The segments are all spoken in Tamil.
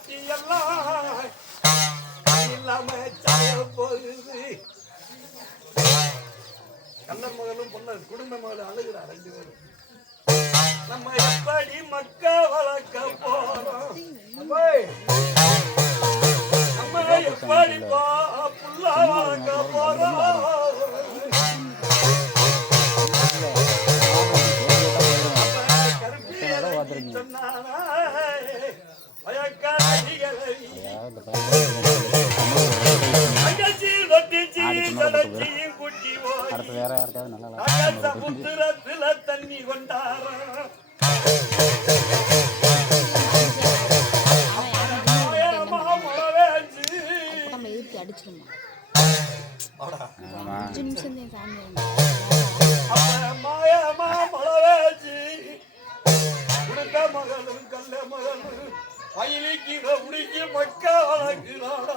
குட்டி எல்லாம் இல்லாம சாய போகுது. கண்ணன் மகளும் பொண்ணு குடும்ப மகளும் அழுகிறா 2 பேரும். நம்ம எப்படி மக்க வளர்க்க போறோம், நம்ம எப்படி புள்ள வளர்க்க போறோம். சமுத்திரத்துல தண்ணி கொண்டார மாயமா மழவேச்சு குடுக்க மகளும் கல்ல மகளும் பயிலிக்கு உடிக்கி மக்க வளர்க்கிறாடா.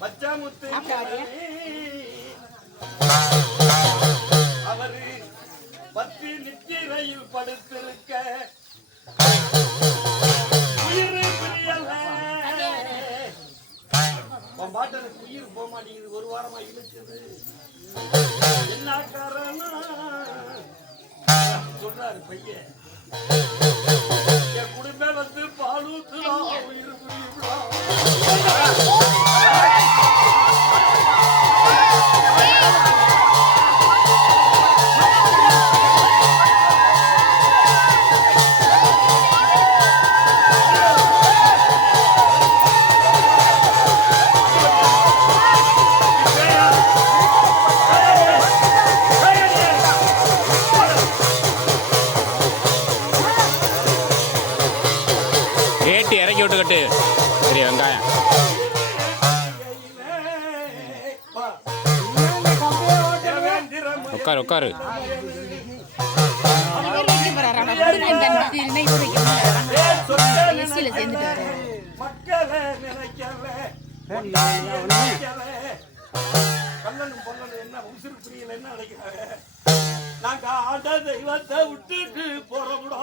பச்சாமுத்து அவரு பத்து நித்திரையில் படுத்திருக்க பாட்டனுக்கு உயிர் போக மாட்டேங்குது. ஒரு வாரமா இழுக்குது. என்ன காரணம் சொல்றாரு பையன். என் குடும்பம் வந்து பாலூத்துதான் உயிர் புரியுதான். இறக்கி விட்டுக்கிட்டு சரி வெங்காயம் உட்காரு உட்காரு. மக்களை நினைக்கல கண்ணனும் பொண்ணு என்ன உசுறு புரியல என்ன நினைக்கிறாங்க. நாங்க ஆட்ட தெய்வத்தை விட்டுட்டு போறோம்டா.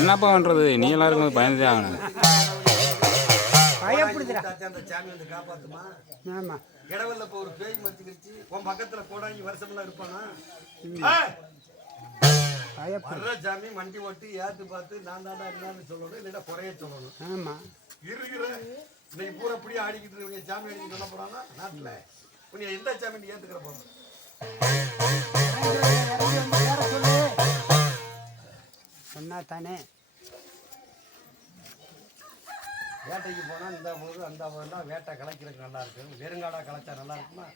என்னப்பா பண்றது? நீ எல்லாருக்கும் பயந்துதான் ஆகணும். அந்த சாமி வந்து காப்பாத்துமா. இடவல்ல இப்ப ஒரு பேய் மத்திக்கிருச்சு. உன் பக்கத்துல கோடாங்கி வருஷமெல்லாம் இருப்பானா? வர்ற சாமி மண்டி ஓட்டி ஏத்து பார்த்து நான் தாண்டா என்னன்னு சொல்லணும், இல்லைன்னா குறைய சொல்லணும். இருக்கிற இன்னைக்கு பூரா அப்படியே ஆடிக்கிட்டு இருக்கீங்க. சாமி அடிக்க சொல்ல போறானா நாட்டுல? நீ எந்த சாமி ஏத்துக்கிற போற? சொன்னா தானே வேட்டைக்கு போனா இந்த போது அந்த போதுலாம் வேட்டை கலைக்கிறதுக்கு நல்லா இருக்கு. வெறுங்காடா கலைச்சா நல்லா இருக்குமா?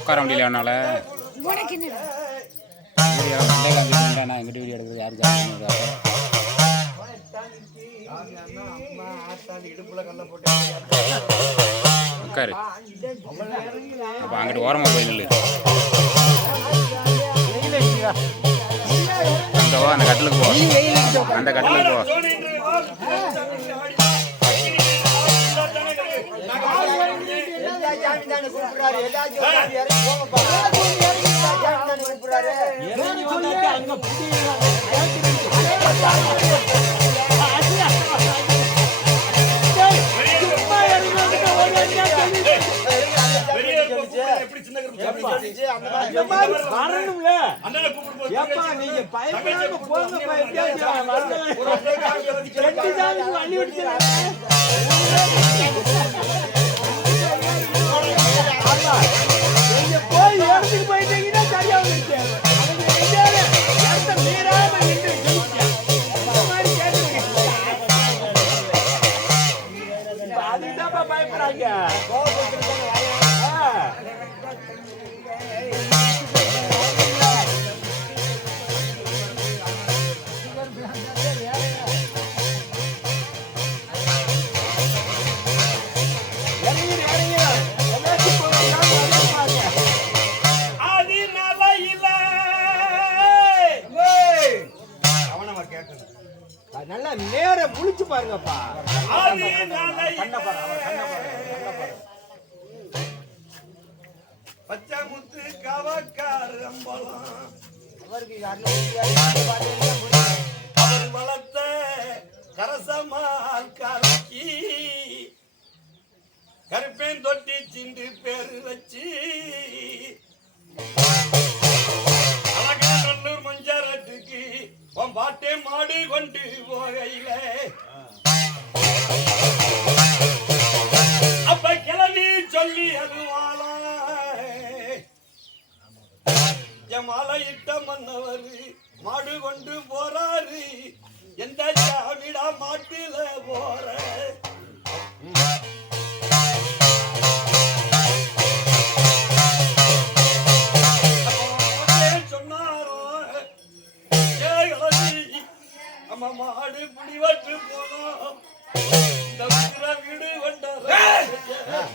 உட்கார முடியல அவனால. வீடியோ மண்டே காமிக்கிட்டா நான் எங்கிட்ட வீடியோ எடுக்கிறது யாருக்கு சாமியார்னா அம்மா ஆத்தாடி இடுப்புல கல்ல போட்டு உட்காரு அப்போ அங்கிட்டு ஓரமாக போய் நில்லு அங்கே போ அந்த கட்டிலுக்கு போ அந்த கட்டிலுக்கு போ போயிட்டீங்கன்னா சரியா அதுதான் பயப்படுறாங்க. நல்லா நேர முழிச்சு பாருங்கப்பா. பச்சாமுத்து காவக்கார் அம்பலம் அவர் வளர்த்த கரசமால் கலக்கி கருப்பேன் தொட்டி சிண்டு பேரு வச்சு அழகநல்லூர் மஞ்சாரத்துக்கு உன் பாட்டே மாடு கொண்டு போகையில அப்ப கிளவி சொல்லி அதுவாள என் மாலையிட்ட மன்னவர் மாடு கொண்டு போறாரு எந்த சாவிடா மாட்டுல போற மாடு புடிவட்டு போனோம் வீடு கொண்டார்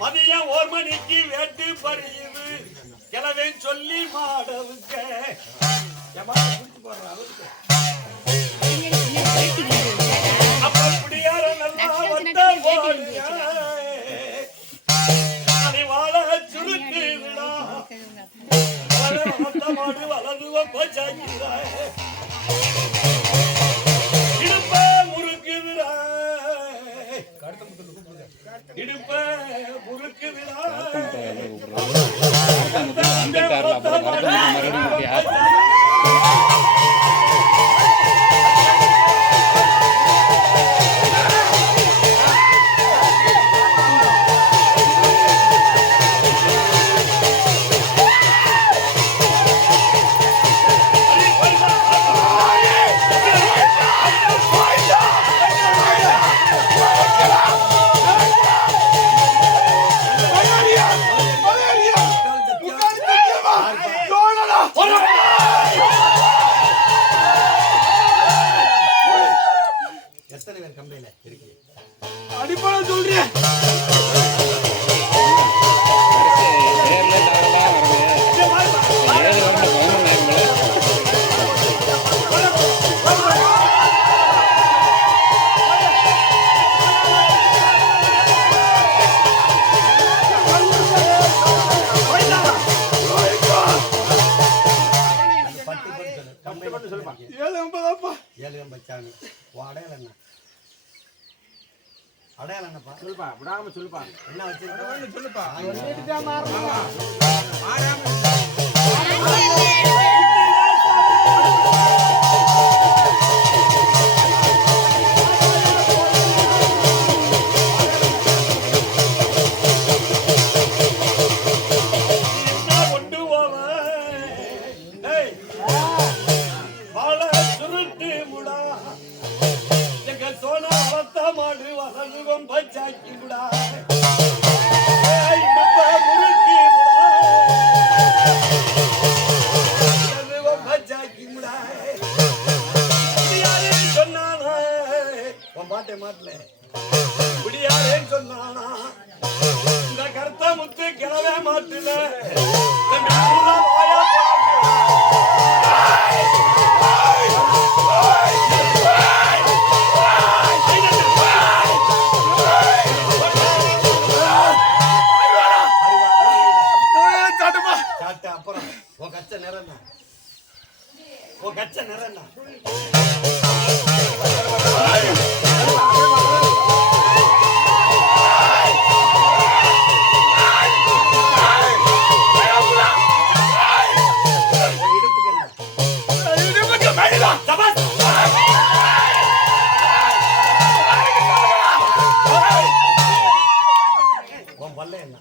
மதியம் 1 மணிக்கு வேட்டு பறியுது கிளவே சொல்லி மாடவுக்க அப்படியார நல்லா வந்த அதை வாழ சுருக்குதுடா மாடு வளருவ போச்சாக்கிறா இடுப்ப முறுக்குதுடா இடுப்ப முறுக்குதுடா எத்தனை பேர் கம்பெனில இருக்கீங்க அடிப்படை சொல்றேன். அடையாளம் என்னப்பா சொல்லுப்பா, விடாம சொல்லுப்பா. என்ன வச்சிருக்க சொல்லுப்பா விட்டு கிளவே மாட்டுல ரெண்டு பூதா வாயா சாட்டு அப்புறம் உன் கச்ச நிறம் என்ன? உன் கச்ச நிறம் என்ன? உன் பல்ல என்ன?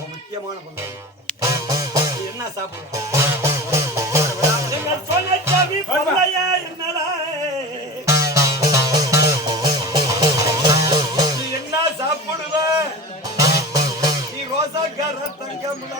உன் முக்கியமான பல்ல என்ன சாப்பிடுற? நீ என்ன சாப்பிடுவ? நீ ரோசாக்கார தங்கம்ல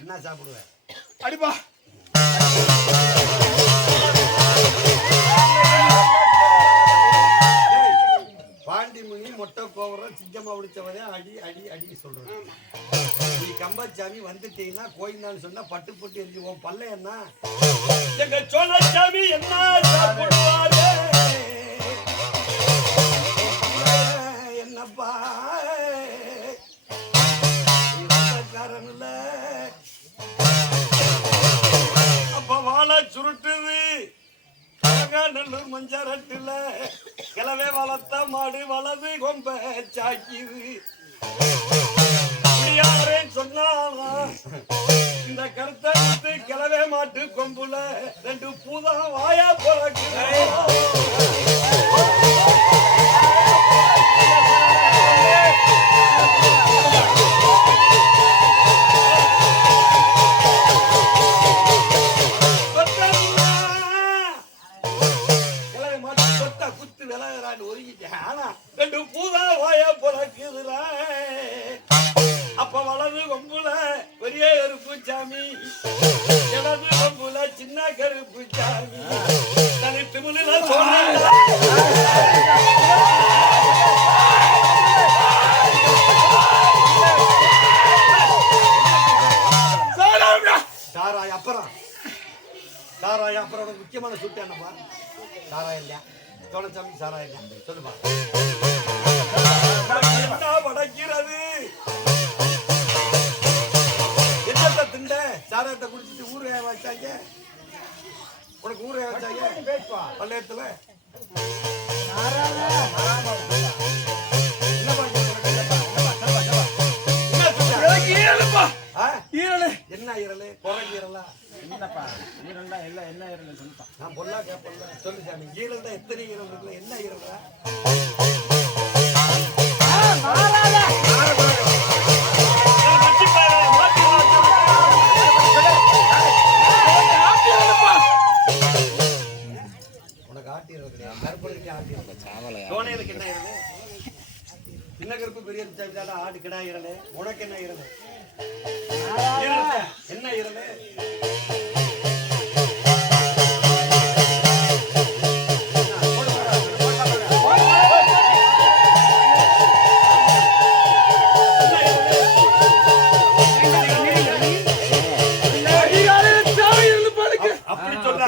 என்ன சாப்பிடுவேன்? அடிப்பா பாண்டி முனி மொட்டை கோவரம் சிங்கமா பிடிச்சவனே அடி அடி அடி சொல்றேன். நீ கம்பச்சாமி வந்துட்டீங்கன்னா கோயிந்தான்னு சொன்னா பட்டு போட்டு எரிஞ்சுவோம். பல்ல என்ன? எங்க சோழசாமி என்ன சாப்பிடுவாரு? என்னப்பா காரன்ல அப்ப வாழை சுருட்டுது நல்லூர் மஞ்சரட்டுல கிளவே வளர்த்த மாடு வலது கொம்ப சாக்கிது. யாரேன்னு சொன்னாலா இந்த கருத்தை விட்டு கிளவே மாட்டு கொம்புல ரெண்டு பூதா வாயா போறாக்கு. ரெண்டு பூதா வாயா பிறக்குதுல அப்ப வலது கொம்புல பெரிய கருப்பு சாமி இடது கொம்புல சின்ன கருப்பு சாமி தனித்து முன்னில சாராய் அப்புறம் சாராய் அப்புறம் முக்கியமான சூட்டு என்னப்பா? சாராய் இல்லையா? தோழச்சாமி சாராய் இல்லையா? சொல்லுப்பா. வடக்கிறது என்னத்தை திண்ட? சாராயத்தை குடிச்சிட்டு ஊர் வச்சாங்க. உனக்கு ஊர் வச்சாங்க பள்ளையத்துல. என்ன ஈரல்? குரங்கு ஈரலா? என்னப்பா ஈரல் தான் எல்லாம் என்ன ஈரல் சொல்லுப்பா. நான் பொல்லா கேப்பல்ல. சொல்லு சாமி. ஈரல் தான் எத்தனை ஈரல் இருக்குல்ல? என்ன ஈரலா? உனக்கு ஆட்டியல் கிடையாது. கருப்பனுக்கு ஆட்டியல். சோனையலுக்கு என்ன ஈரல்? சின்ன கருப்பு பெரிய ஆடு கிடா ஈரல். உனக்கு என்ன ஈரல்? என்ன ஈரல்? அப்படி சொல்ற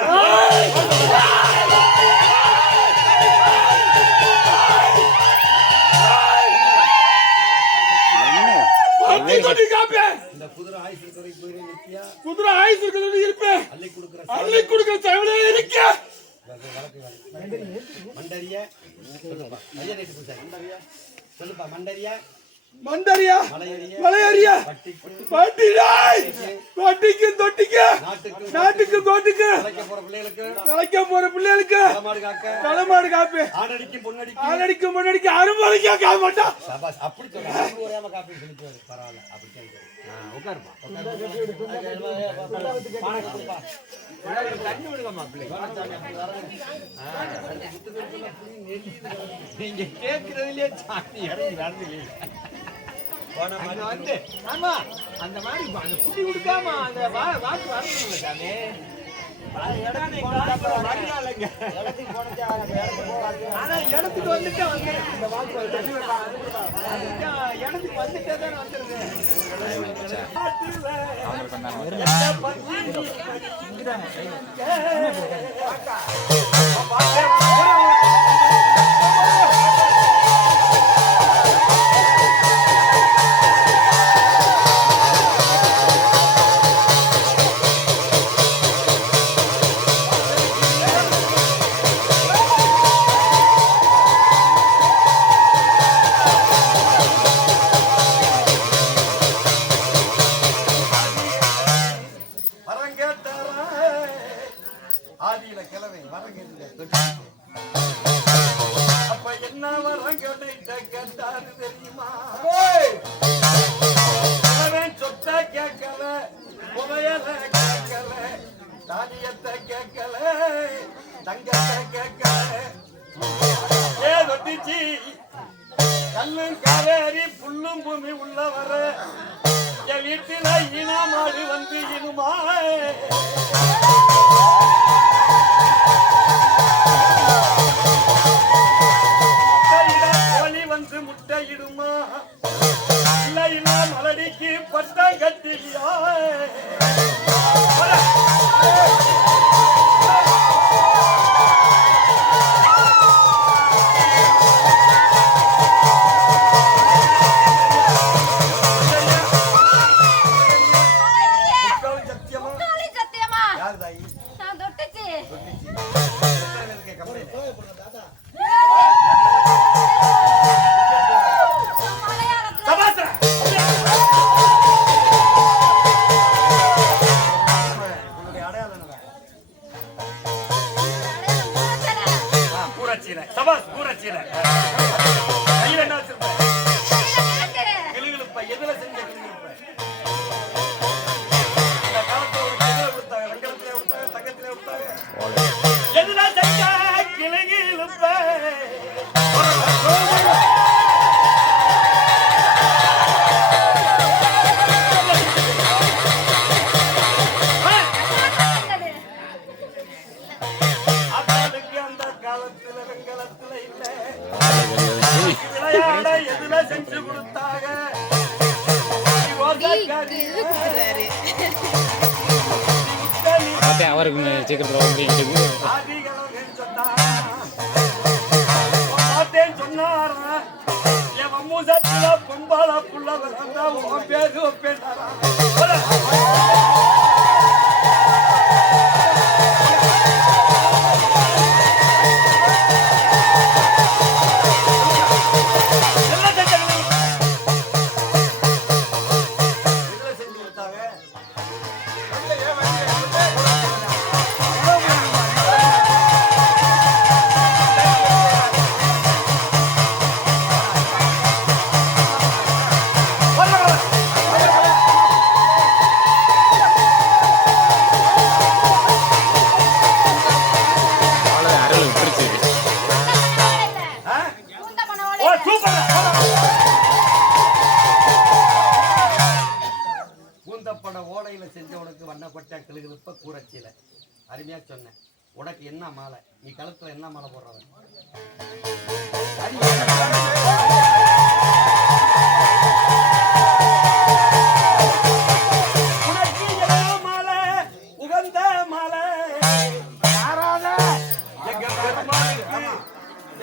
இந்த குதிரை ஆயுசு இருக்கிற போய் நிக்கியா? குதிரை ஆயுசு இருக்கிறது இருப்பேன். அள்ளி கொடுக்கிற சவளே இருக்கியா? மண்டரியா சொல்லுப்பா. ஐயா நேத்து பூசா மண்டரியா சொல்லுப்பா. மண்டரியா மண்டரியா மலையரியா பட்டிடாய் பட்டிக்கு தொட்டிக்கு நாட்டுக்கு கோட்டுக்கு கலைக்க போற பிள்ளைகளுக்கு தலைமாடு காப்பி ஆடடிக்கும் பொன்னடிக்கு அரும்படிக்கா காப்ப மாட்டா. அப்படி சொல்ல காப்பி சொல்லிட்டு பரவாயில்ல. அப்படி உட்காருப்பா. தண்ணி விடுங்கம்மா நீங்க கேட்கறதுலயே சாமி இறங்கி நடந்து அங்க வந்து ஆமா அந்த மாதிரி அந்த புடி கொடுக்காம அந்த வாக்கு வரணும்ல சாமி. ஆனா இடத்துக்கு வந்துட்டே வந்து இந்த வாக்கு இடத்துக்கு வந்துட்டே தானே வந்துருது. ஆதியில கிழமை வரம் கேட்டு அப்ப என்ன வரம் கேட்ட கேட்டாரு தெரியுமா? சொத்த கேட்கல, புதையல கேட்கல, தானியத்தை கேட்கல, தங்கத்தை கேட்கல. ஏ தொட்டிச்சி கல்லும் காவேரி புல்லும் பூமி உள்ள வர என் வீட்டில ஈனா மாடு வந்து இனுமா? கோழி வந்து முட்டையிடுமா? இல்லைன்னா மலடிக்கு பட்டம் கட்டியா? செஞ்சு கொடுத்தாங்க. அவருக்கு சீக்கிரத்தில் சொன்னாரா என் வம்முசத்துல பொம்பால புள்ள வந்தா உன் பேரு ஒப்பேட்டாரா? ஓலையில செஞ்சவனுக்கு வண்ணப்பட்ட கிளுகிழுப்ப கூரச்சியில அருமையா சொன்னேன். உனக்கு என்ன மாலை? நீ கழுத்துல என்ன மாலை போடுறவன்? உனக்கு என்ன மாலை? உகந்த மாலை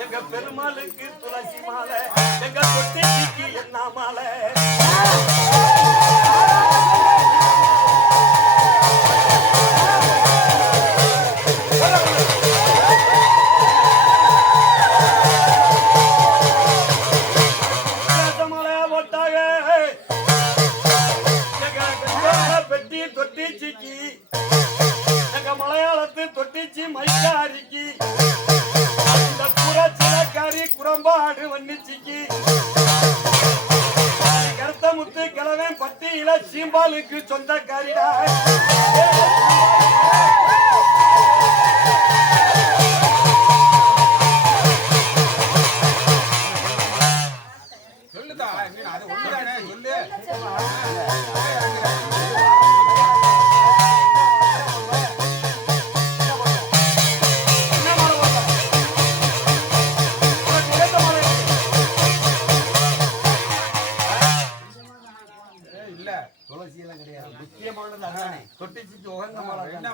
எங்க பெருமாளுக்கு துளசி மாலை, எங்க தொட்டிக்கு என்ன மாலை? தொட்டிச்சிக்கு எங்க மலையாளத்து தொட்டிச்சி மைக்காரிக்கு இந்த புறச்சிலக்காரி குரம்பாடு வன்னிச்சிக்கு கருத்த முத்து கிழவன் பட்டியில சீம்பாலுக்கு சொந்தக்காரிடா. சொல்லுதா அது ஒண்ணுதானே சொல்லு. துளசி எல்லாம் கிடையாது. முக்கியமானது அதானே. தொட்டிச்சிக்கு உகந்த மலை என்ன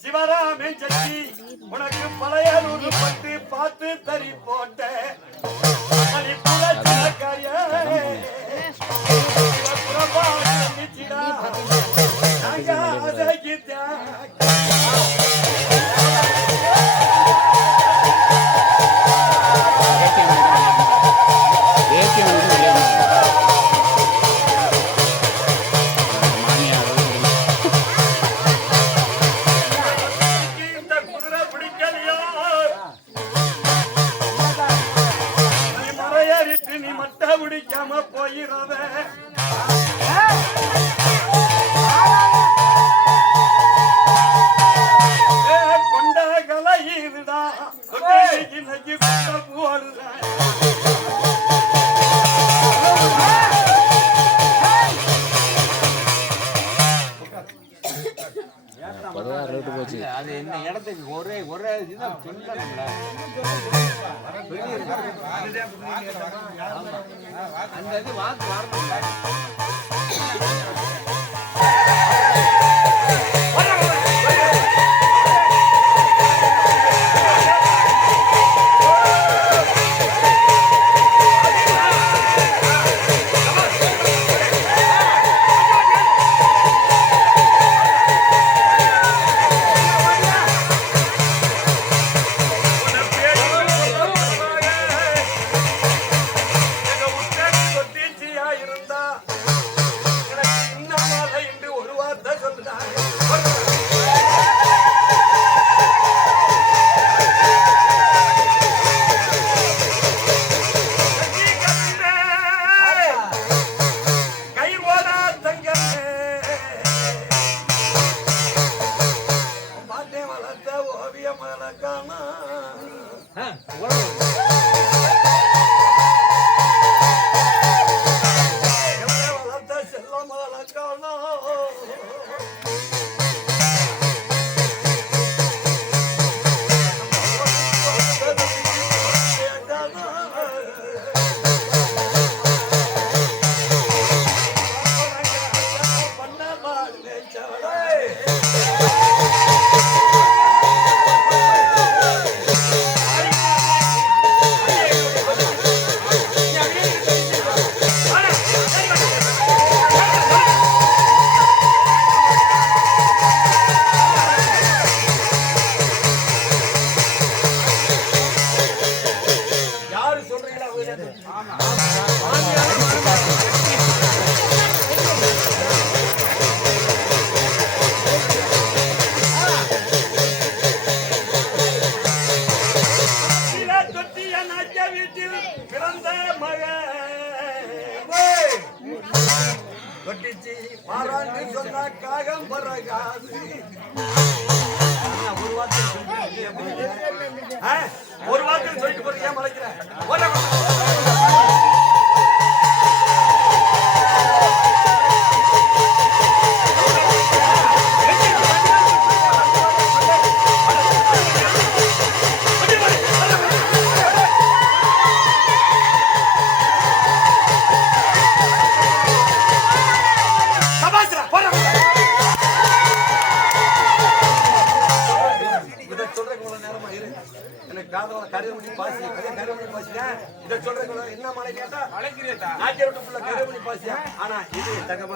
சிவராமன் சட்டி உனக்கு பழையலூர் பட்டு பார்த்து தறி போட்ட நீ மட்ட பிடிக்காம போயிரவே கொண்ட கலை இதுதான் போடுதான் அது என்ன இடத்துக்கு ஒரே ஒரே இதுதான் சொன்னல அந்த இது வாக்கு வரணும்ல ஒரு வார்த்தை சொல்லிட்டு போறீங்க ஏன் மலைக்கிறேன் கருமணி பாசி கருமணி பாசியா இதை சொல்றேன் என்ன மலை கேட்டா நாட்டிய விட்டு கருமணி பாசியா ஆனா இது தகவ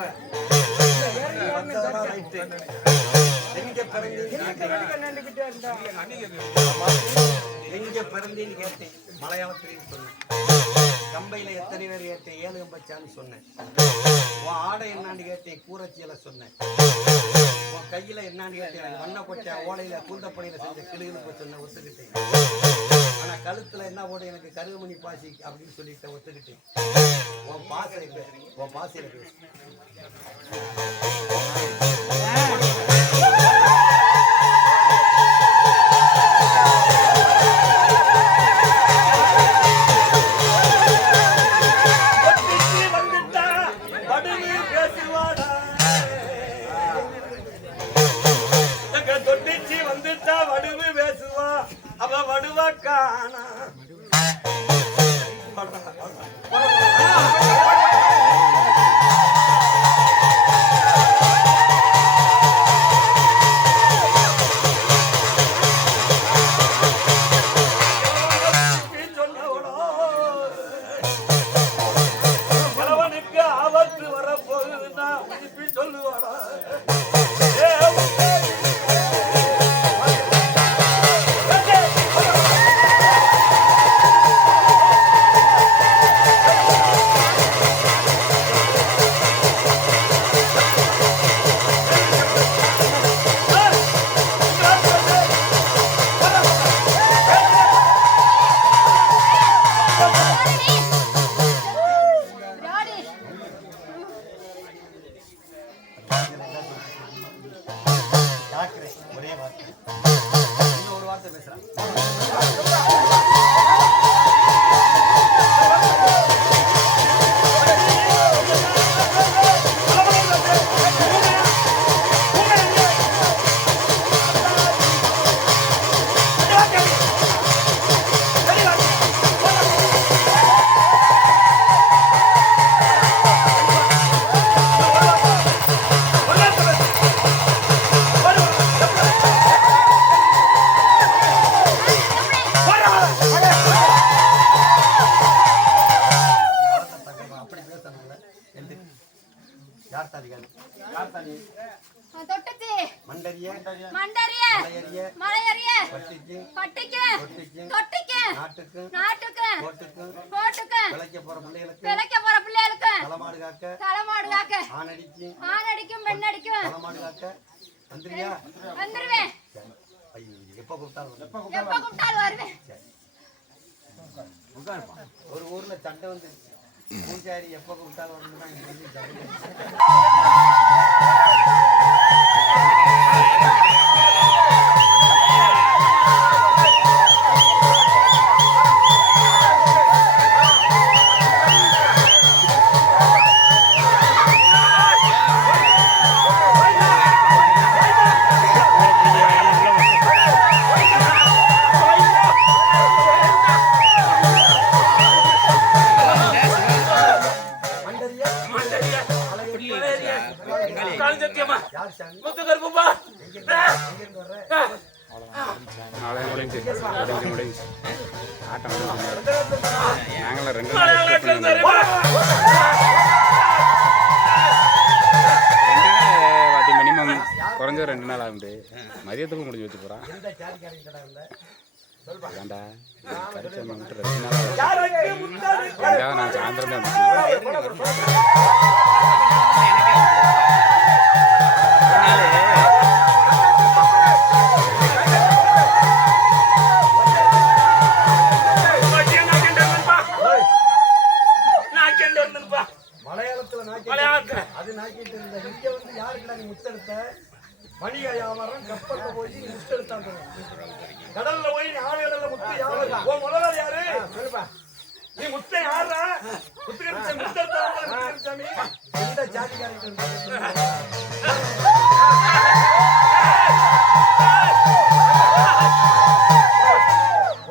எங்க பிறந்தீன்னு கேட்டேன் மலையாளத்திலையும் சொன்னேன் கம்பையில எத்தனை பேர் கேட்டேன் 7 கம்பச்சான்னு சொன்னேன் உன் ஆடை என்னான்னு கேட்டேன் கூரச்சியில சொன்னேன் உன் கையில என்னான்னு கேட்டேன் வண்ண கொச்சா ஓலையில கூந்தப்படையில செஞ்ச கிளிகளுக்கு சொன்ன ஒத்துக்கிட்டேன் ஆனா கழுத்துல என்ன போட எனக்கு கருகமணி பாசி அப்படின்னு சொல்லிட்டு ஒத்துக்கிட்டேன். உன் பாசையில பேசு. ஒரு ஊர்ல சண்டை வந்து பூஜாரி எப்ப கூப்பிட்டாலும் குறைஞ்ச 2 நாள் ஆகுது. மதியத்துக்கு முடிஞ்சு வச்சு போறான். வேண்டா கடிச்ச மட்டும் 2 நாள் நான் சாயந்தரமே மலையாளத்துல அது நாக்கிட்டு இருந்த இங்க வந்து யாருக்குடா நீ முத்தெடுத்த? வணிக வியாபாரம் கப்பல்ல போய் நீ முத்தெடுத்தாங்க. கடல்ல போய் நீ ஆழ்கடல்ல முத்து வியாபாரம். ஓ முதலாளி யாரு? சொல்லுப்பா. நீ முத்தை யாரா? முத்துக்கடிச்ச முத்தெடுத்தாங்க சாமி. எந்த ஜாதிகாரங்க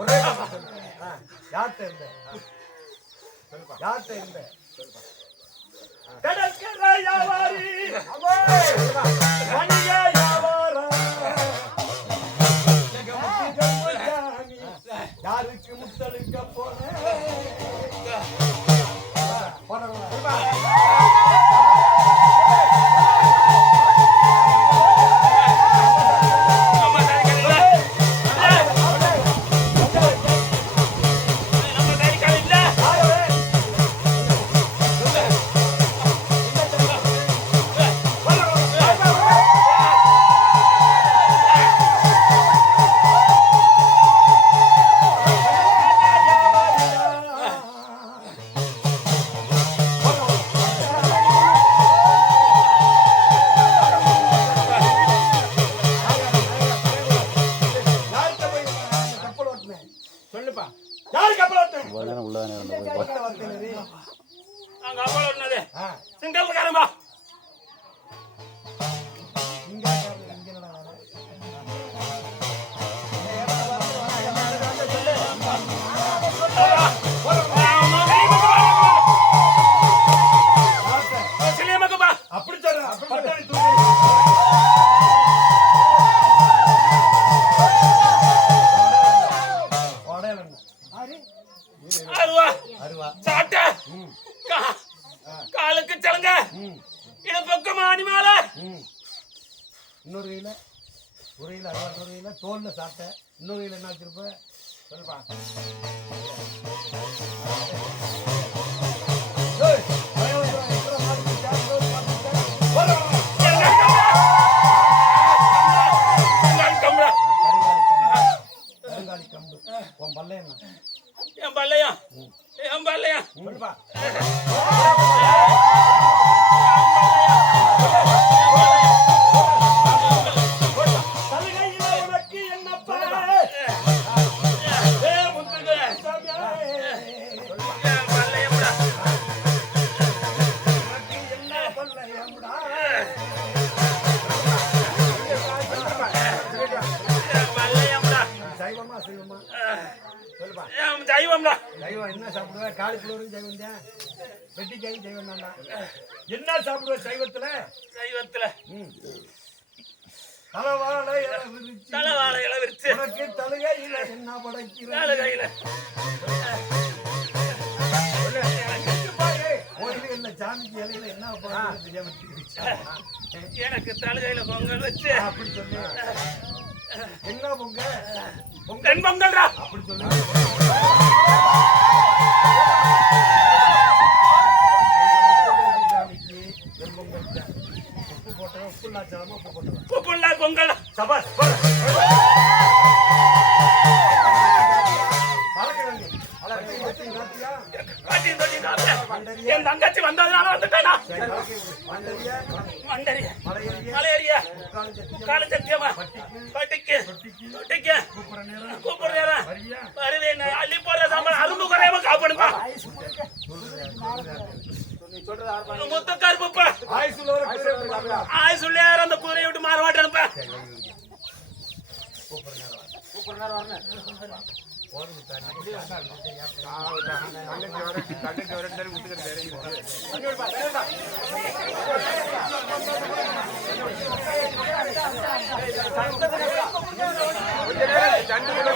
ஒரே யார்கிட்ட இருந்த? சொல்லுப்பா. யார்கிட்ட இருந்த? கடற்கரை வியாபாரி வணிக வியாபாரம் யாருக்கு முத்தெடுக்க போன அங்க அப்பால என்னது ஆ, சிங்கல்காரம்பா இங்க என்னடா வேலை? சிலியமக்கப்பா அப்படி சொல்றேன் அருவா அருவா சாட்ட காலுக்கு சலங்க இது பக்கம் ஆணிமால இன்னொரு கையில ஒரு கையில அருவா இன்னொரு கையில தோல்ல சாப்பிட்ட இன்னொரு கையில என்ன வச்சிருப்ப சொல்லுப்பா ஏய், பயம் வந்துரும். எத்தனை மாடு கம்பளா கருங்காலி கம்பு உன் பல்ல என்ன என் பல்லையா என் பல்லையா சொல்லுப்பா தலகையில உனக்கு என்னப்பா ஏ முத்துங்க என் பல்லையம்டா என்ன பல்லையம்டா என் பல்லையம்டா சைவமா சைவமா சொல்லுப்பா என் தெய்வம்டா சைவம் என்ன சாப்பிடுவ காலி புலவரும் சைவம் தான் வெட்டிக்காயும் சைவம் தான்டா என்ன சாப்பிடுவ சைவத்துல தெய்வத்துல தலவாழை இலை விரிச்சு தலைவாழை இலை விரிச்சு உனக்கு தலகையில என்ன படைக்கிற நாலு கையில கோயிலுகள்ல சாமிக்கு இலையில என்ன படம் தெரியாம வச்சிருக்கீங்க. எனக்கு தலைகையில பொங்கல் வச்சு அப்படி சொல்லு என்ன பொங்க தென் பொங்கல்டா அப்படி சொல்லு சாமிக்கு வெண்பொங்கல் தான். உப்பு போட்டவன் உப்பு இல்லாச்சலமா உப்பு போட்டவன் உப்புள்ளா பொங்கல்டா சபாஸ் காட்டியும் தொட்டியும் என் தங்கச்சி வந்ததுனால வந்துட்டேனா மண்டரிய மலையேறிய காலம் சத்தியமா பட்டிக்கு தொட்டிக்கு கூப்பிடுற நேரம் வருவேன் அள்ளி போற சாம்பார் அரும்பு குறையாம காப்பிடுப்பா முத்த கருப்புப்பா ஆயுசுள்ள அந்த குதிரையை விட்டு மாற மாட்டேன்ப்பா சண்டை